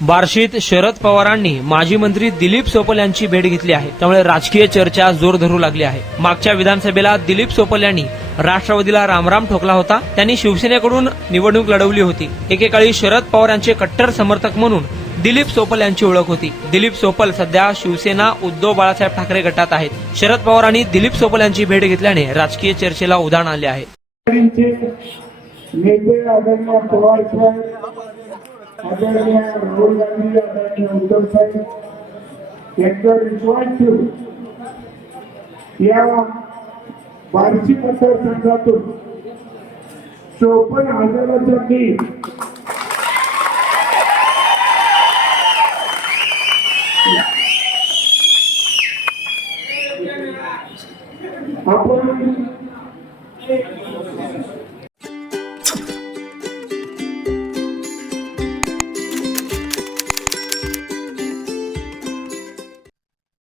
बार्शीत शरद पवारांनी माजी मंत्री दिलीप सोपल यांची भेट घेतली आहे, त्यामुळे राजकीय चर्चा जोर धरू लागली आहे। मागच्या विधानसभेला दिलीप सोपल यांनी राष्ट्रवादीला रामराम ठोकला होता। त्यांनी शिवसेनेकडून निवडणूक लढवली होती। एकेकाळी शरद पवार यांचे कट्टर समर्थक म्हणून दिलीप सोपल यांची ओळख होती। दिलीप सोपल सध्या शिवसेना उद्धव बाळासाहेब ठाकरे गटात आहेत। शरद पवार आणि दिलीप सोपल यांची भेट घेतल्याने राजकीय चर्चेला उधाण आले आहे। नेते आदरणीय पवार साहेब, आदरणीय राहुल गांधी, आदरणीय उद्धव साहेब यांच्यावर विश्वास ठेवून या बार्शी मतदारसंघातून 54,000चा लीड आपण